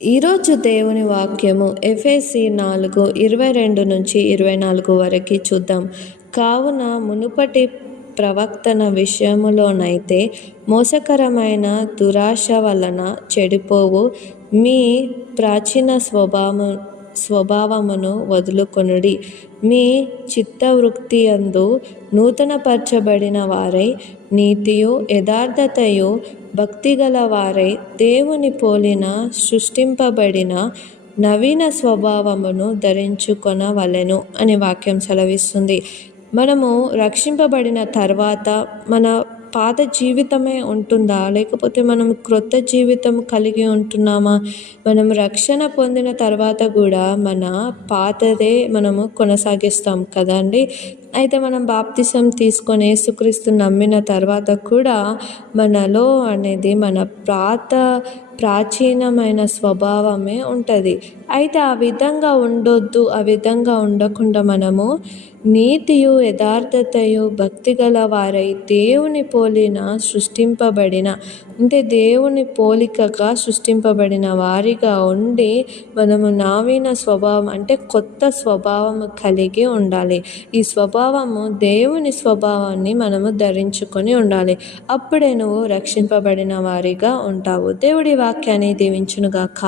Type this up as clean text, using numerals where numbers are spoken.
ఈరోజు దేవుని వాక్యము ఎఫెసీ 4:22-24 వరకు చూద్దాం. కావున మునుపటి ప్రవర్తన విషయములోనైతే మోసకరమైన దురాశ వలన చెడిపోవు మీ ప్రాచీన స్వభావమును వదులుకొనుడి. మీ చిత్తవృత్తియందు నూతనపరచబడిన వారై నీతియు యథార్థతయు భక్తిగల వారై దేవుని పోలిన సృష్టింపబడిన నవీన స్వభావమును ధరించుకొనవలెను అని వాక్యం సెలవిస్తుంది. మనము రక్షింపబడిన తర్వాత మన పాత జీవితమే ఉంటుందా, లేకపోతే మనం క్రొత్త జీవితం కలిగి ఉంటున్నామా? మనం రక్షణ పొందిన తర్వాత కూడా మన పాతదే మనము కొనసాగిస్తాం కదండి. అయితే మనం బాప్తిసం తీసుకొని యేసుక్రీస్తు నమ్మిన తర్వాత కూడా మనలో అనేది మన ప్రాచీనమైన స్వభావమే ఉంటుంది. అయితే ఆ విధంగా ఉండొద్దు. ఆ విధంగా ఉండకుండా మనము నీతియు యథార్థతయు భక్తిగల వారై దేవుని పోలిన సృష్టింపబడిన అంటే దేవుని పోలికగా సృష్టింపబడిన వారిగా ఉండి మనము నవీన స్వభావం అంటే కొత్త స్వభావము కలిగి ఉండాలి. ఈ స్వభావము దేవుని స్వభావాన్ని మనము ధరించుకొని ఉండాలి. అప్పుడే నువ్వు రక్షింపబడిన వారిగా ఉంటావు. దేవుడి వాక్యాన్ని దీవించునుగాక.